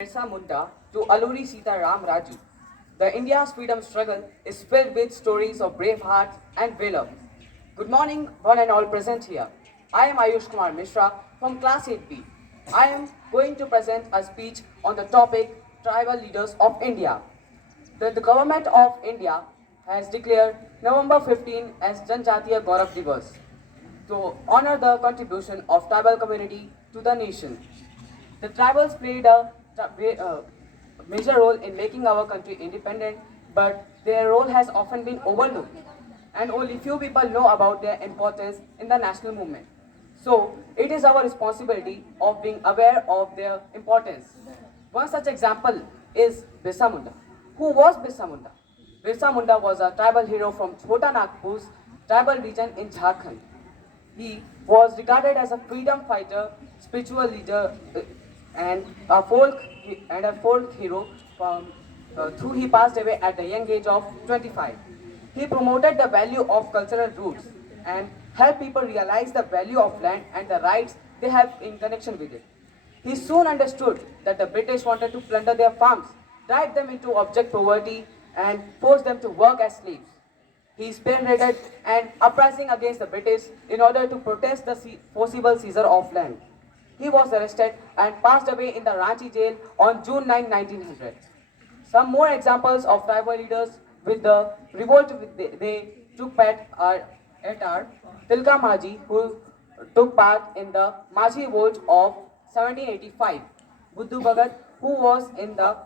Birsa Munda to Alluri Sita Ram Raju. The India's freedom struggle is filled with stories of brave hearts and valor. Good morning, one and all present here. I am Ayush Kumar Mishra from Class 8B. I am going to present a speech on the topic Tribal Leaders of India. The government of India has declared November 15 as Janjatiya Gaurav Divas to honor the contribution of tribal community to the nation. The tribals played a major role in making our country independent, but their role has often been overlooked, and only few people know about their importance in the national movement. So, it is our responsibility of being aware of their importance. One such example is Birsa Munda. Who was Birsa Munda? Birsa Munda was a tribal hero from Chota Nagpur's tribal region in Jharkhand. He was regarded as a freedom fighter, spiritual leader, and a folk hero from through he passed away at the young age of 25. He promoted the value of cultural roots and helped people realize the value of land and the rights they have in connection with it. He soon understood that the British wanted to plunder their farms, drive them into abject poverty, and force them to work as slaves. He spearheaded an uprising against the British in order to protest the forcible seizure of land. He was arrested and passed away in the Ranchi jail on June 9, 1900. Some more examples of tribal leaders with the revolt they took part are Tilka Maji, who took part in the Maji revolt of 1785, Buddhu Bhagat, who was in the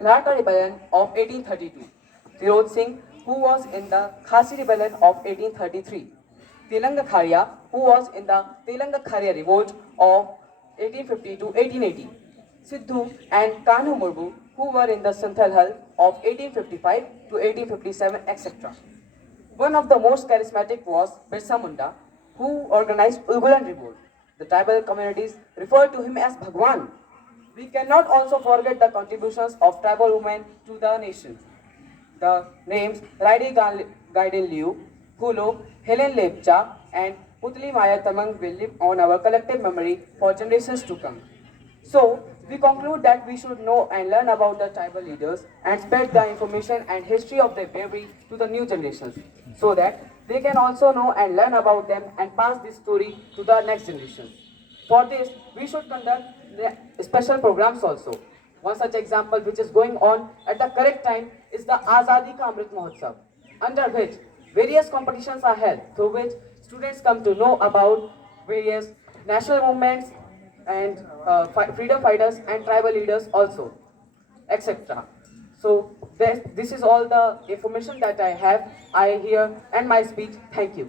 Maratha rebellion of 1832, Tirot Singh, who was in the Khasi rebellion of 1833, Telanga Kharia, who was in the Telanga Kharia revolt of 1850 to 1880, Sidhu and Kanu Murmu, who were in the Santhal Hal of 1855 to 1857, etc. One of the most charismatic was Birsa Munda, who organized Ugulan revolt. The tribal communities referred to him as Bhagwan. We cannot also forget the contributions of tribal women to the nation. The names Raidi Gaiden Liu, Kulo, Helen Lepcha, and Putli Maya Tamang will live on our collective memory for generations to come. So, we conclude that we should know and learn about the tribal leaders and spread the information and history of their bravery to the new generations so that they can also know and learn about them and pass this story to the next generation. For this, we should conduct the special programs also. One such example which is going on at the correct time is the Azadi Ka Amrit Mahotsav, under which various competitions are held through which students come to know about various national movements and freedom fighters and tribal leaders also, etc. So this is all the information that I have. I hear and my speech. Thank you.